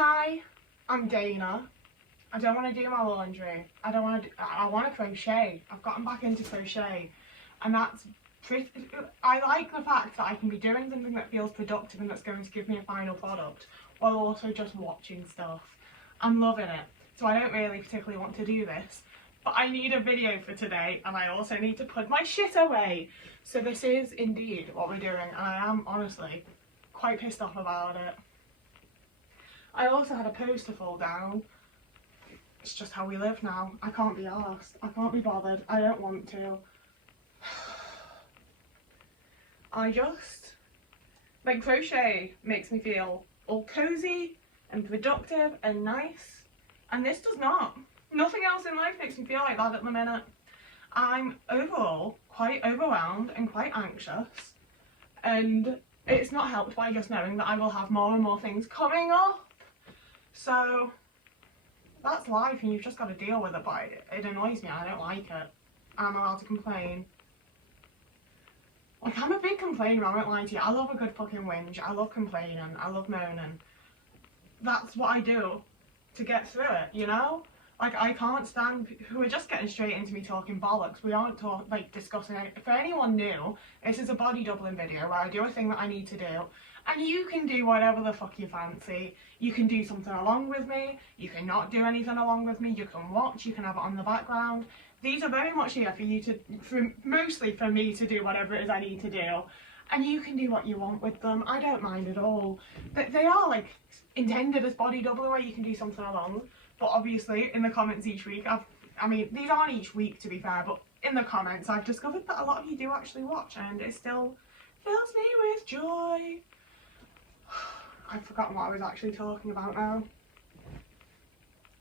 Hi, I'm Dana. I don't want to do my laundry. I want to crochet. I've gotten back into crochet, and that's pretty. I like the fact that I can be doing something that feels productive and that's going to give me a final product, while also just watching stuff. I'm loving it. So I don't really particularly want to do this, but I need a video for today, and I also need to put my shit away. So this is indeed what we're doing, and I am honestly quite pissed off about it. I also had a poster fall down. It's just how we live now. I can't be arsed. I can't be bothered. I don't want to. Like, crochet makes me feel all cozy and productive and nice, and this does not. Nothing else in life makes me feel like that at the minute. I'm overall quite overwhelmed and quite anxious, and it's not helped by just knowing that I will have more and more things coming up. So that's life, and you've just got to deal with it, but it annoys me. I don't like it. I'm allowed to complain. Like, I'm a big complainer, I won't lie to you. I love a good fucking whinge. I love complaining. I love moaning. That's what I do to get through it, you know? Like, I can't stand who are just getting straight into me talking bollocks. We aren't discussing it. For anyone new, this is a body doubling video where I do a thing that I need to do, and you can do whatever the fuck you fancy. You can do something along with me, you can not do anything along with me, you can watch, you can have it on the background. These are very much here for you to, mostly for me to do whatever it is I need to do, and you can do what you want with them. I don't mind at all. They are like intended as body doubling where you can do something along, but obviously in the comments each week, I mean these aren't each week to be fair, but in the comments I've discovered that a lot of you do actually watch, and it still fills me with joy. I've forgotten what I was actually talking about now.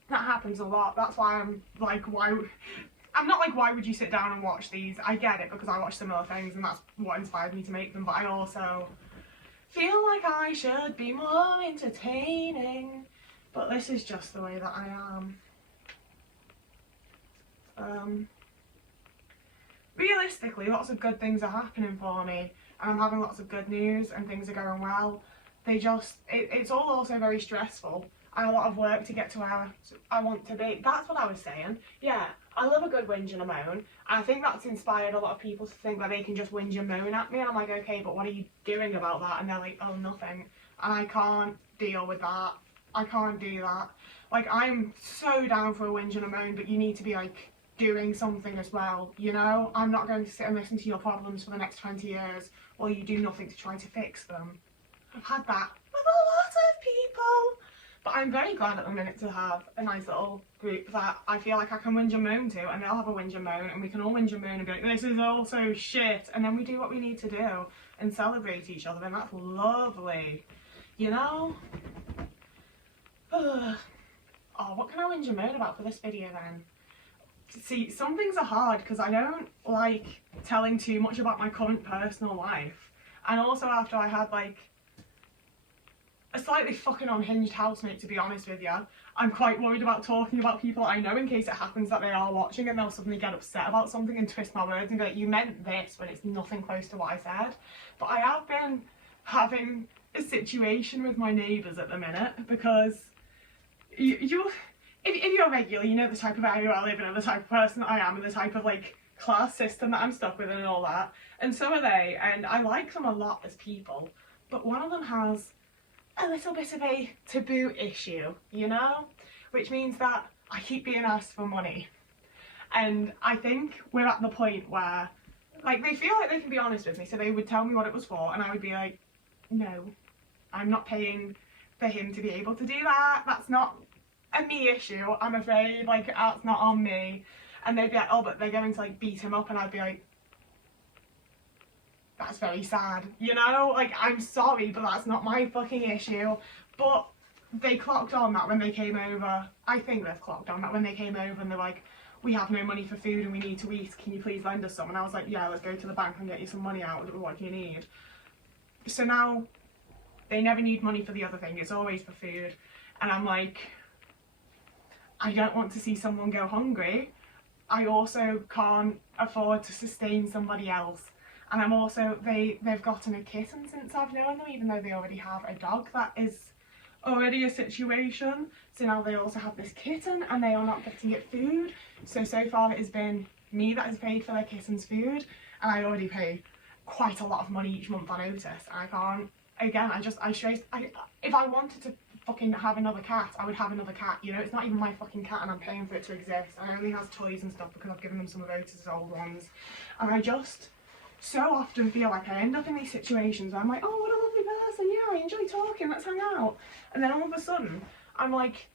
That happens a lot. That's why I'm like, I'm not like, why would you sit down and watch these? I get it, because I watch similar things and that's what inspired me to make them, but I also feel like I should be more entertaining. But this is just the way that I am. Realistically, lots of good things are happening for me, and I'm having lots of good news and things are going well. It's all also very stressful and a lot of work to get to where I want to be. That's what I was saying. Yeah, I love a good whinge and a moan, and I think that's inspired a lot of people to think that they can just whinge and moan at me, and I'm like, okay, but what are you doing about that? And they're like, oh, nothing. And I can't deal with that. I can't do that. Like, I'm so down for a whinge and a moan, but you need to be like doing something as well, you know? I'm not going to sit and listen to your problems for the next 20 years while you do nothing to try to fix them. I've had that with a lot of people, but I'm very glad at the minute to have a nice little group that I feel like I can whinge and moan to, and they'll have a whinge and moan, and we can all whinge and moan and be like, this is also shit, and then we do what we need to do and celebrate each other, and that's lovely, you know? Oh, what can I whinge and moan about for this video then? See, some things are hard because I don't like telling too much about my current personal life, and also after I had like a slightly fucking unhinged housemate, to be honest with you, I'm quite worried about talking about people I know in case it happens that they are watching and they'll suddenly get upset about something and twist my words and be like, you meant this, when it's nothing close to what I said. But I have been having a situation with my neighbours at the minute, because if you're regular, you know the type of area I live in and the type of person that I am and the type of like class system that I'm stuck with and all that, and so are they, and I like them a lot as people, but one of them has a little bit of a taboo issue, you know, which means that I keep being asked for money, and I think we're at the point where like they feel like they can be honest with me, so they would tell me what it was for and I would be like, no, I'm not paying for him to be able to do that, that's not a me issue, I'm afraid, like that's not on me. And they'd be like, oh, but they're going to like beat him up, and I'd be like, that's very sad, you know, like I'm sorry, but that's not my fucking issue. But they clocked on that when they came over. I think they've clocked on that when they came over, and they're like, we have no money for food and we need to eat, can you please lend us some? And I was like, yeah, let's go to the bank and get you some money out, what do you need? So now they never need money for the other thing, it's always for food, and I'm like, I don't want to see someone go hungry. I also can't afford to sustain somebody else. And I'm also, they've gotten a kitten since I've known them, even though they already have a dog that is already a situation. So now they also have this kitten and they are not getting it food. So far it has been me that has paid for their kitten's food, and I already pay quite a lot of money each month on Otis, and I can't, again, if I wanted to fucking have another cat, I would have another cat, you know. It's not even my fucking cat and I'm paying for it to exist, and it only has toys and stuff because I've given them some of Otis's old ones. And I just so often feel like I end up in these situations where I'm like, oh, what a lovely person, yeah, I enjoy talking, let's hang out. And then all of a sudden, I'm like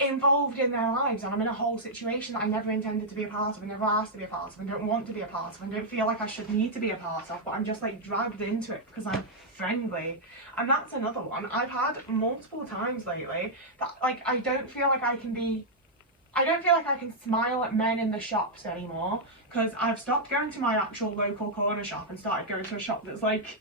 involved in their lives, and I'm in a whole situation that I never intended to be a part of, and never asked to be a part of, and don't want to be a part of, and don't feel like I should need to be a part of, but I'm just like dragged into it because I'm friendly. And that's another one I've had multiple times lately, that like I don't feel like I can smile at men in the shops anymore, because I've stopped going to my actual local corner shop and started going to a shop that's like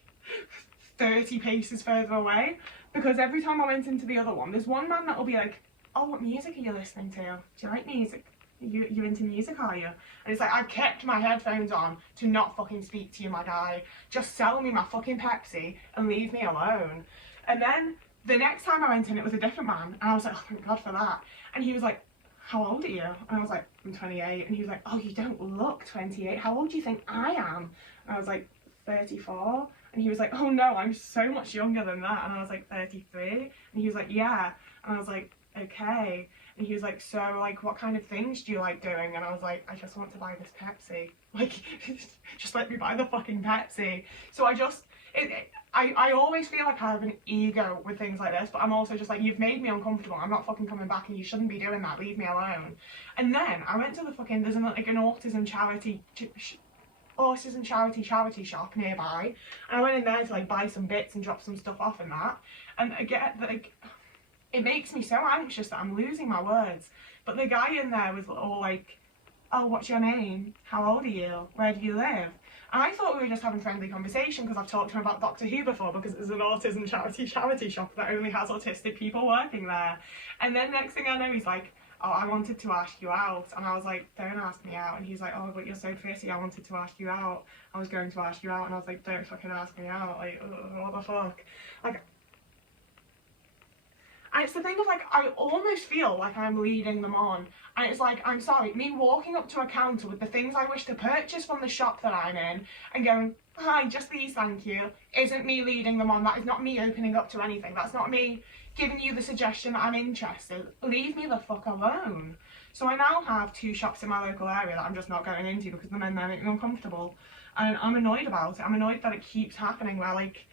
30 paces further away, because every time I went into the other one, there's one man that will be like, oh, what music are you listening to? Do you like music? You into music, are you? And it's like, I've kept my headphones on to not fucking speak to you, my guy. Just sell me my fucking Pepsi and leave me alone. And then the next time I went in, it was a different man, and I was like, oh, thank God for that. And he was like, how old are you? And I was like, I'm 28. And he was like, oh, you don't look 28. How old do you think I am? And I was like, 34. And he was like, oh no, I'm so much younger than that. And I was like, 33. And he was like, yeah. And I was like, okay. And he was like, so like what kind of things do you like doing? And I was like, I just want to buy this Pepsi, like just let me buy the fucking Pepsi. So I always feel like I have an ego with things like this, but I'm also just like, you've made me uncomfortable, I'm not fucking coming back, and you shouldn't be doing that, leave me alone. And then I went to the fucking, there's an autism charity shop nearby, and I went in there to like buy some bits and drop some stuff off and that, and I get like, it makes me so anxious that I'm losing my words. But the guy in there was all like, oh, what's your name? How old are you? Where do you live? And I thought we were just having friendly conversation because I've talked to him about Doctor Who before, because there's an autism charity shop that only has autistic people working there. And then next thing I know, he's like, oh, I wanted to ask you out. And I was like, don't ask me out. And he's like, oh, but you're so pretty, I wanted to ask you out. I was going to ask you out. And I was like, don't fucking ask me out. Like, what the fuck? Like, and it's the thing of like, I almost feel like I'm leading them on. And it's like, I'm sorry, me walking up to a counter with the things I wish to purchase from the shop that I'm in and going, hi, just these, thank you, isn't me leading them on. That is not me opening up to anything. That's not me giving you the suggestion that I'm interested. Leave me the fuck alone. So I now have 2 shops in my local area that I'm just not going into because the men there make me uncomfortable. And I'm annoyed about it. I'm annoyed that it keeps happening where like,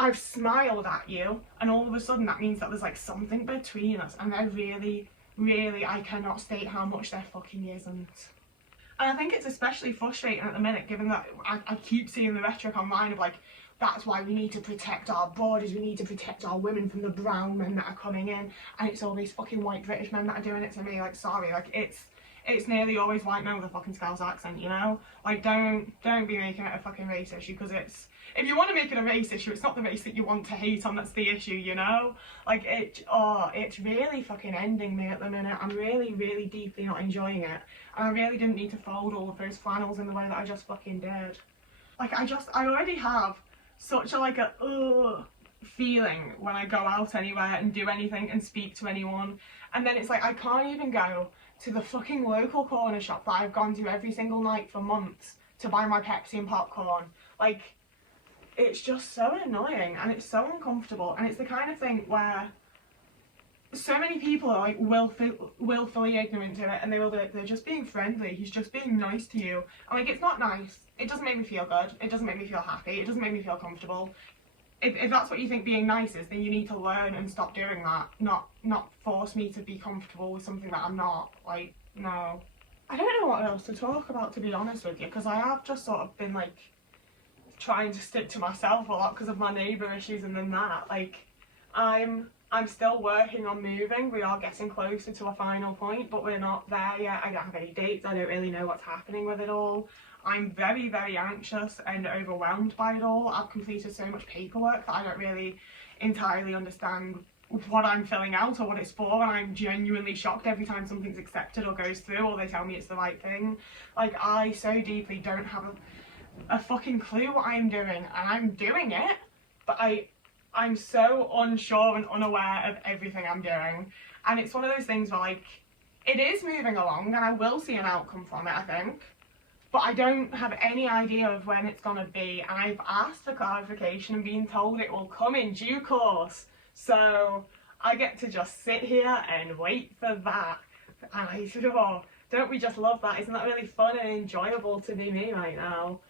I've smiled at you, and all of a sudden that means that there's like something between us, and there really, I cannot state how much there fucking isn't. And I think it's especially frustrating at the minute, given that I keep seeing the rhetoric online of like, that's why we need to protect our borders, we need to protect our women from the brown men that are coming in, and it's all these fucking white British men that are doing it to me. Like, sorry, like it's nearly always white men with a fucking Scouse accent, you know? Like, don't be making it a fucking race issue, because if you want to make it a race issue, it's not the race that you want to hate on that's the issue, you know? Like, it's really fucking ending me at the minute. I'm really deeply not enjoying it. And I really didn't need to fold all of those flannels in the way that I just fucking did. Like, I already have such a, like, a, feeling when I go out anywhere and do anything and speak to anyone. And then it's like, I can't even go to the fucking local corner shop that I've gone to every single night for months to buy my Pepsi and popcorn. Like, it's just so annoying and it's so uncomfortable, and it's the kind of thing where so many people are like willfully ignorant to it, and they're just being friendly, he's just being nice to you. And like, it's not nice, it doesn't make me feel good, it doesn't make me feel happy, it doesn't make me feel comfortable. If that's what you think being nice is, then you need to learn and stop doing that, not force me to be comfortable with something that I'm not. Like, no. I don't know what else to talk about, to be honest with you, because I have just sort of been like trying to stick to myself a lot because of my neighbour issues, and then that, like, I'm still working on moving. We are getting closer to a final point, but we're not there yet. I don't have any dates, I don't really know what's happening with it all. I'm very anxious and overwhelmed by it all. I've completed so much paperwork that I don't really entirely understand what I'm filling out or what it's for, and I'm genuinely shocked every time something's accepted or goes through or they tell me it's the right thing. Like, I so deeply don't have a fucking clue what I'm doing, and I'm doing it, but I I'm so unsure and unaware of everything I'm doing. And it's one of those things where, like, it is moving along and I will see an outcome from it, I think. But I don't have any idea of when it's going to be. And I've asked for clarification and been told it will come in due course. So I get to just sit here and wait for that. And I said, oh, don't we just love that? Isn't that really fun and enjoyable to be me right now?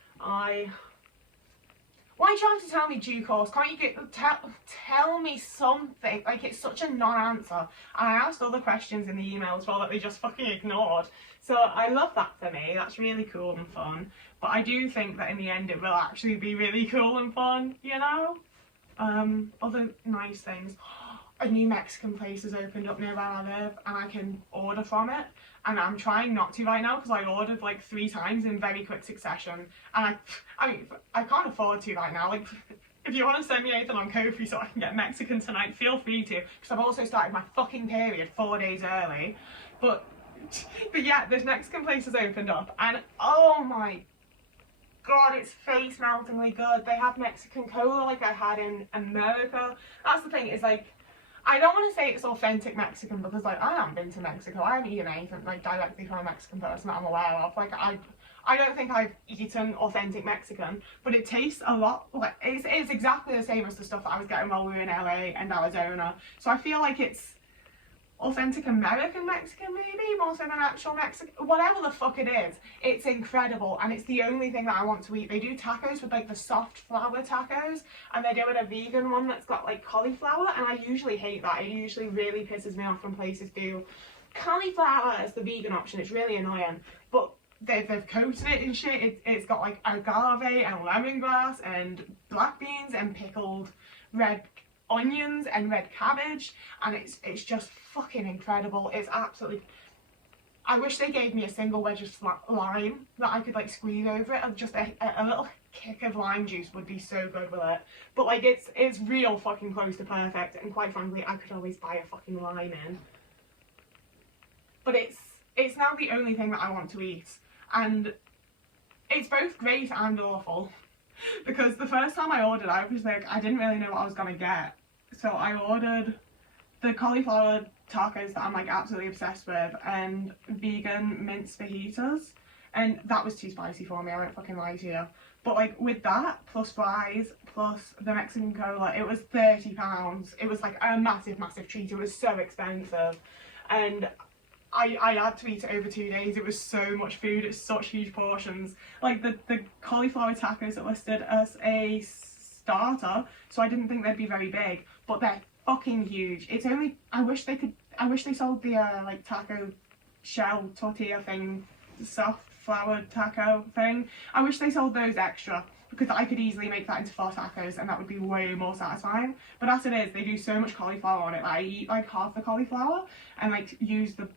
Why do you have to tell me due course? Can't you tell me something? Like, it's such a non-answer. And I asked other questions in the email as well that they just fucking ignored. So I love that for me. That's really cool and fun. But I do think that in the end it will actually be really cool and fun, you know? Other nice things. A new Mexican place has opened up near where I live and I can order from it. And I'm trying not to right now because I ordered like 3 times in very quick succession. And I mean, I can't afford to right now. Like, if you want to send me anything on Ko-fi so I can get Mexican tonight, feel free to. Because I've also started my fucking period 4 days early. But yeah, this Mexican place has opened up and oh my God, it's face meltingly good. They have Mexican cola like I had in America. That's the thing, is like, I don't want to say it's authentic Mexican because, like, I haven't been to Mexico. I haven't eaten anything, like, directly from a Mexican person that I'm aware of. Like, I don't think I've eaten authentic Mexican, but it tastes a lot, like, it's exactly the same as the stuff that I was getting while we were in LA and Arizona. So I feel like it's authentic American Mexican, maybe, more so than actual Mexican, whatever the fuck it is. It's incredible, and it's the only thing that I want to eat. They do tacos with, like, the soft flour tacos, and they're doing a vegan one that's got, like, cauliflower, and I usually hate that. It usually really pisses me off when places do cauliflower as the vegan option. It's really annoying, but they've coated it in shit. It's got, like, agave and lemongrass and black beans and pickled red onions and red cabbage, and it's just fucking incredible. It's absolutely, I wish they gave me a single wedge of lime that I could, like, squeeze over it, and just a little kick of lime juice would be so good with it. But, like, it's real fucking close to perfect, and quite frankly I could always buy a fucking lime in. But it's now the only thing that I want to eat, and it's both great and awful. Because the first time I ordered, I was like, I didn't really know what I was gonna get. So I ordered the cauliflower tacos that I'm, like, absolutely obsessed with, and vegan minced fajitas. And that was too spicy for me, I won't fucking lie to you. But, like, with that, plus fries, plus the Mexican cola, it was £30. It was, like, a massive, massive treat. It was so expensive. And I had to eat it over 2 days. It was so much food. It's such huge portions. Like, the cauliflower tacos are listed as a starter, so I didn't think they'd be very big, but they're fucking huge. It's only, I wish they sold the like, taco shell tortilla thing, soft flour taco thing. I wish they sold those extra, because I could easily make that into 4 tacos and that would be way more satisfying. But as it is, they do so much cauliflower on it that I eat, like, half the cauliflower and, like, use the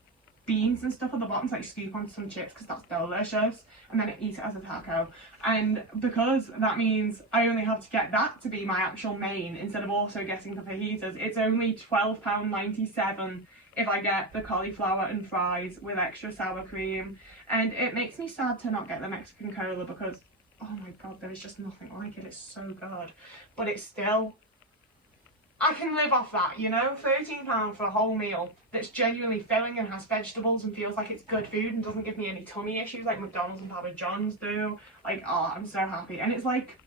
beans and stuff at the bottom to, like, scoop on some chips because that's delicious, and then eat it as a taco. And because that means I only have to get that to be my actual main instead of also getting the fajitas, it's only £12.97 if I get the cauliflower and fries with extra sour cream. And it makes me sad to not get the Mexican cola because, oh my God, there is just nothing like it. It's so good. But it's still, I can live off that, you know? £13 for a whole meal that's genuinely filling and has vegetables and feels like it's good food and doesn't give me any tummy issues like McDonald's and Papa John's do. Like, oh, I'm so happy. And it's like,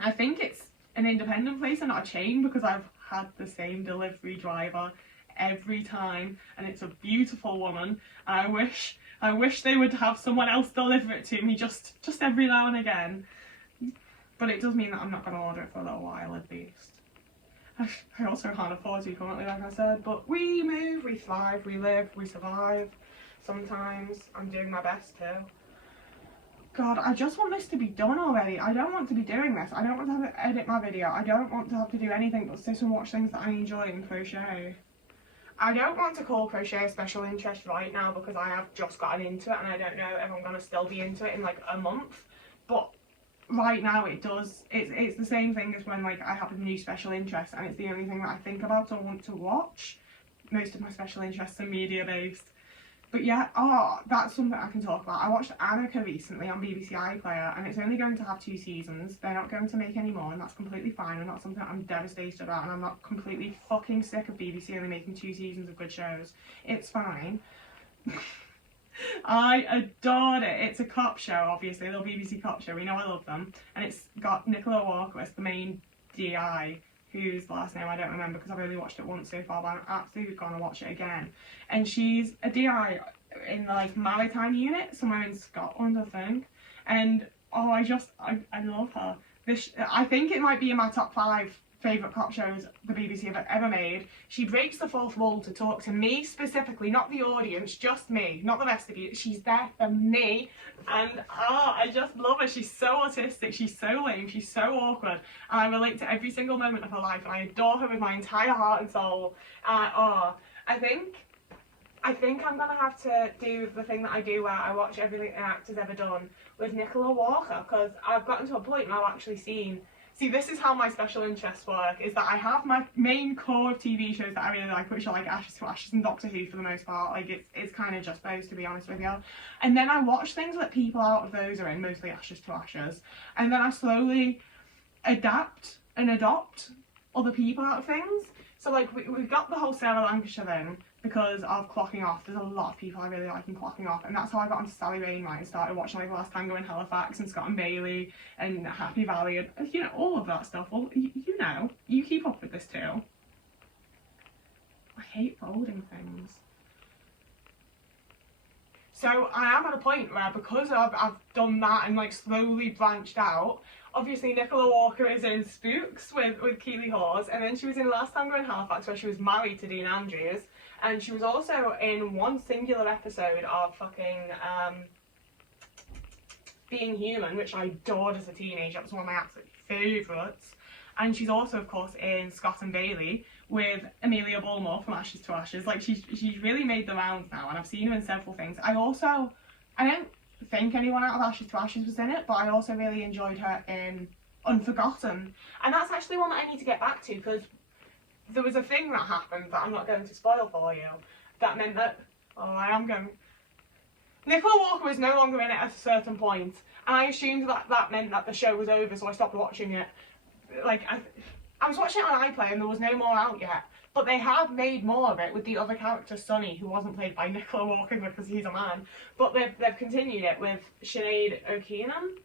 I think it's an independent place and not a chain, because I've had the same delivery driver every time, and it's a beautiful woman. And I wish they would have someone else deliver it to me just every now and again. But it does mean that I'm not going to order it for a little while at least. I also can't afford to currently, like I said, but we move, we thrive, we live, we survive. Sometimes I'm doing my best to. God, I just want this to be done already. I don't want to be doing this. I don't want to have to edit my video. I don't want to have to do anything but sit and watch things that I enjoy and crochet. I don't want to call crochet a special interest right now because I have just gotten into it and I don't know if I'm going to still be into it in, like, a month. But right now it does. It's the same thing as when, like, I have a new special interest and it's the only thing that I think about or want to watch. Most of my special interests are media based, But yeah, oh, that's something I can talk about. I watched Annika recently on BBC iPlayer, and it's only going to have 2 seasons. They're not going to make any more, and that's completely fine, and that's something I'm devastated about, and I'm not completely fucking sick of BBC only making 2 seasons of good shows. It's fine. I adored it. It's a cop show, obviously, a little BBC cop show. We know I love them. And it's got Nicola Walker as the main DI, whose last name I don't remember because I've only watched it once so far, but I'm absolutely gonna watch it again. And she's a DI in the like maritime unit somewhere in Scotland, I think. And oh, I love her. I think it might be in my top 5 favourite cop shows the BBC have ever made. She breaks the fourth wall to talk to me specifically, not the audience, just me, not the rest of you. She's there for me, and oh, I just love her. She's so autistic, she's so lame, she's so awkward, and I relate to every single moment of her life, and I adore her with my entire heart and soul. I think I'm gonna have to do the thing that I do where I watch everything an actor's ever done with Nicola Walker, because I've gotten to a point where I've actually seen. See, this is how my special interests work, is that I have my main core of TV shows that I really like, which are like Ashes to Ashes and Doctor Who for the most part. Like, it's kind of just those, to be honest with you. And then I watch things that people out of those are in, mostly Ashes to Ashes. And then I slowly adapt and adopt other people out of things. So, like, we've got the whole Sarah Lancashire thing because of Clocking Off. There's a lot of people I really like in Clocking Off, and that's how I got into Sally Wainwright and started watching like Last Tango in Halifax and Scott and Bailey and Happy Valley and, you know, all of that stuff. Well, you know, you keep up with this too. I hate folding things. So I am at a point where, because I've done that and like slowly branched out, obviously Nicola Walker is in Spooks with Keely Hawes, and then she was in Last Tango in Halifax where she was married to Dean Andrews, and she was also in one singular episode of fucking Being Human, which I adored as a teenager. It was one of my absolute favourites. And she's also, of course, in Scott and Bailey with Amelia Bulmore from Ashes to Ashes. Like, she's really made the rounds now, and I've seen her in several things. I don't think anyone out of Ashes to Ashes was in it, but I also really enjoyed her in Unforgotten. And that's actually one that I need to get back to, because there was a thing that happened that I'm not going to spoil for you, that meant that, Nicola Walker was no longer in it at a certain point, and I assumed that meant that the show was over, so I stopped watching it. Like, I was watching it on iPlayer and there was no more out yet, but they have made more of it with the other character, Sonny, who wasn't played by Nicola Walker because he's a man, but they've continued it with Sinead O'Keenan,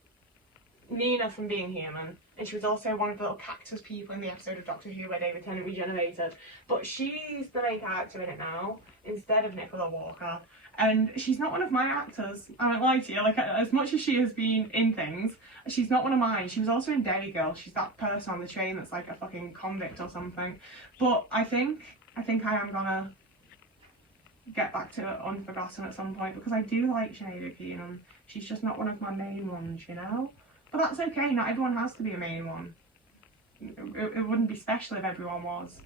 Nina from Being Human, and she was also one of the little cactus people in the episode of Doctor Who where David Tennant regenerated, but she's the main character in it now instead of Nicola Walker. And she's not one of my actors, I won't lie to you. Like, as much as she has been in things, she's not one of mine. She was also in Derry Girl. She's that person on the train that's like a fucking convict or something. But I think I am gonna get back to Unforgotten at some point, because I do like Sinead O'Keenan. She's just not one of my main ones, you know? But that's okay, not everyone has to be a main one. It wouldn't be special if everyone was.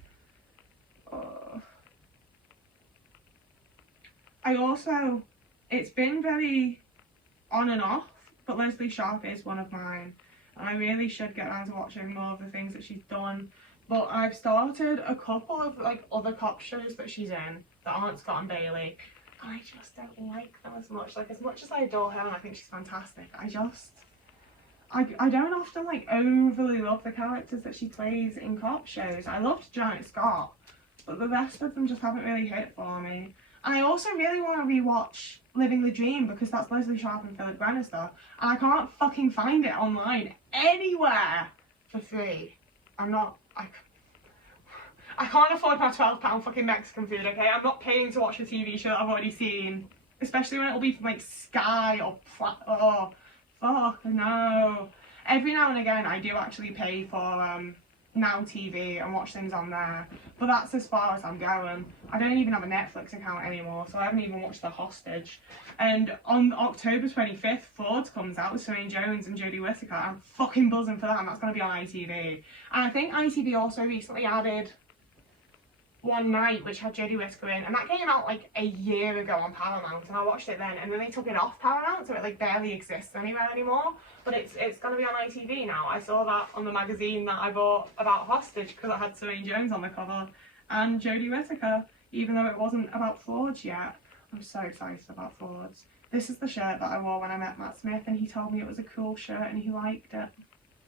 I also, it's been very on and off, but Leslie Sharp is one of mine, and I really should get around to watching more of the things that she's done. But I've started a couple of like other cop shows that she's in that aren't Scott and Bailey, and I just don't like them as much. Like, as much as I adore her and I think she's fantastic, I don't often like overly love the characters that she plays in cop shows. I loved Janet Scott, but the rest of them just haven't really hit for me. And I also really want to rewatch Living the Dream, because that's Leslie Sharp and Philip Bannister, and I can't fucking find it online anywhere for free. I can't afford my £12 fucking Mexican food, okay? I'm not paying to watch a TV show that I've already seen, especially when it'll be from like Sky or oh, fuck no. Every now and again I do actually pay for Now TV and watch things on there, but that's as far as I'm going. I don't even have a Netflix account anymore, so I haven't even watched The Hostage. And on October 25th, Ford comes out with Celine Jones and Jodie Whittaker. I'm fucking buzzing for that, and that's going to be on ITV. And I think ITV also recently added One Night, which had Jodie Whittaker in, and that came out like a year ago on Paramount, and I watched it then, and then they took it off Paramount, so it like barely exists anywhere anymore. But it's going to be on ITV now. I saw that on the magazine that I bought about Hostage, because it had Celine Jones on the cover and Jodie Whittaker, even though it wasn't about Forge yet. I'm so excited about Fords. This is the shirt that I wore when I met Matt Smith, and he told me it was a cool shirt and he liked it.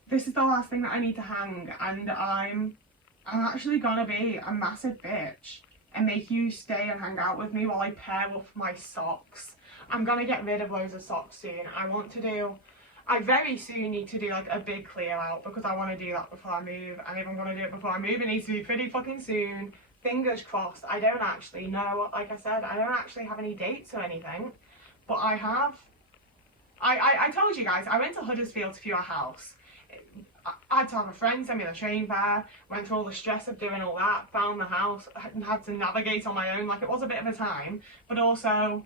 This is the last thing that I need to hang, and I'm actually gonna be a massive bitch and make you stay and hang out with me while I pair up my socks. I'm gonna get rid of loads of socks soon. I very soon need to do like a big clear out because I want to do that before I move, and if I'm gonna do it before I move, it needs to be pretty fucking soon. Fingers crossed. I don't actually know, like I said, I don't actually have any dates or anything, but I told you guys, I went to Huddersfield to view a house. I had to have a friend send me the train fare, went through all the stress of doing all that, found the house, and had to navigate on my own. Like, it was a bit of a time, but also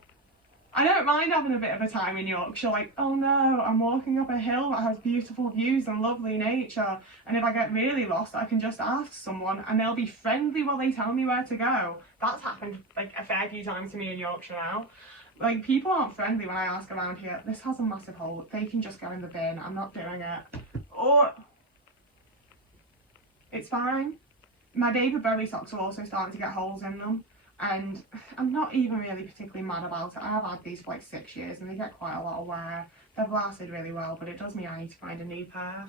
I don't mind having a bit of a time in Yorkshire. Like, oh no, I'm walking up a hill that has beautiful views and lovely nature, and if I get really lost, I can just ask someone and they'll be friendly while they tell me where to go. That's happened like a fair few times to me in Yorkshire now. Like, people aren't friendly when I ask around here. This has a massive hole. They can just go in the bin. I'm not doing it. Or it's fine. My David Bowie socks are also starting to get holes in them, and I'm not even really particularly mad about it. I have had these for like 6 years and they get quite a lot of wear. They've lasted really well, but it does mean I need to find a new pair.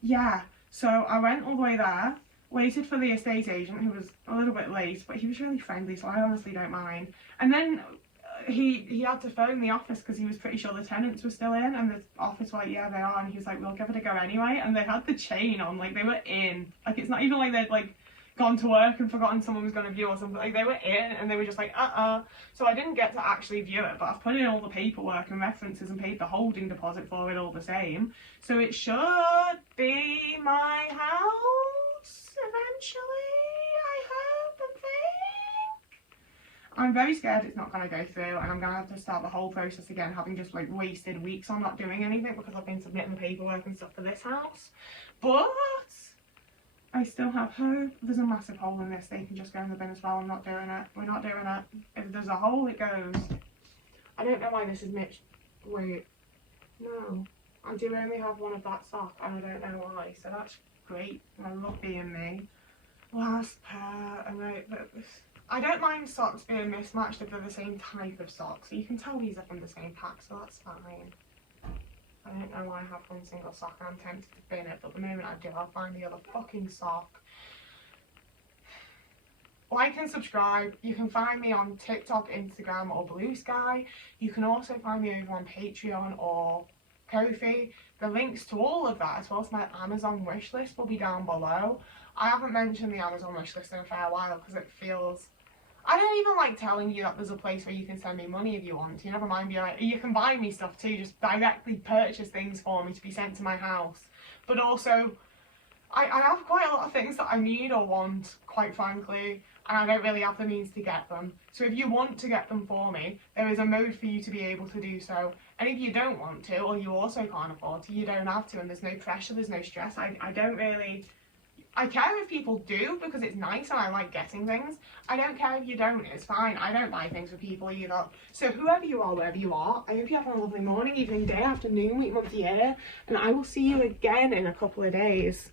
Yeah, so I went all the way there, waited for the estate agent, who was a little bit late, but he was really friendly, so I honestly don't mind. And then he had to phone the office because he was pretty sure the tenants were still in, and the office were like, yeah, they are, and he was like, we'll give it a go anyway. And they had the chain on, like, they were in. Like, it's not even like they'd like gone to work and forgotten someone was going to view or something. Like, they were in and they were just like, so I didn't get to actually view it, but I've put in all the paperwork and references and paid the holding deposit for it all the same, so it should be my house eventually, I hope and think. I'm very scared it's not going to go through, and I'm going to have to start the whole process again, having just like wasted weeks on not doing anything because I've been submitting the paperwork and stuff for this house. But I still have hope. There's a massive hole in this. They can just go in the bin as well. I'm not doing it. We're not doing it. If there's a hole, it goes. I don't know why this is Mitch. Wait. No. I do only have one of that sock, and I don't know why. So that's great. I love being me. Last pair. I don't mind socks being mismatched if they're the same type of socks. So you can tell these are from the same pack, so that's fine. I don't know why I have one single sock and I'm tempted to bin it, but the moment I do, I'll find the other fucking sock. Like and subscribe. You can find me on TikTok, Instagram or Blue Sky. You can also find me over on Patreon or Ko-fi. The links to all of that, as well as my Amazon wishlist, will be down below. I haven't mentioned the Amazon wishlist in a fair while because it feels... I don't even like telling you that there's a place where you can send me money if you want to. Never mind being like, you can buy me stuff too, just directly purchase things for me to be sent to my house. But also, I have quite a lot of things that I need or want, quite frankly, and I don't really have the means to get them. So if you want to get them for me, there is a mode for you to be able to do so. And if you don't want to, or you also can't afford to, you don't have to, and there's no pressure, there's no stress. I don't really... I care if people do because it's nice and I like getting things. I don't care if you don't, it's fine. I don't buy things for people either. So whoever you are, wherever you are, I hope you have a lovely morning, evening, day, afternoon, week, month, year, and I will see you again in a couple of days.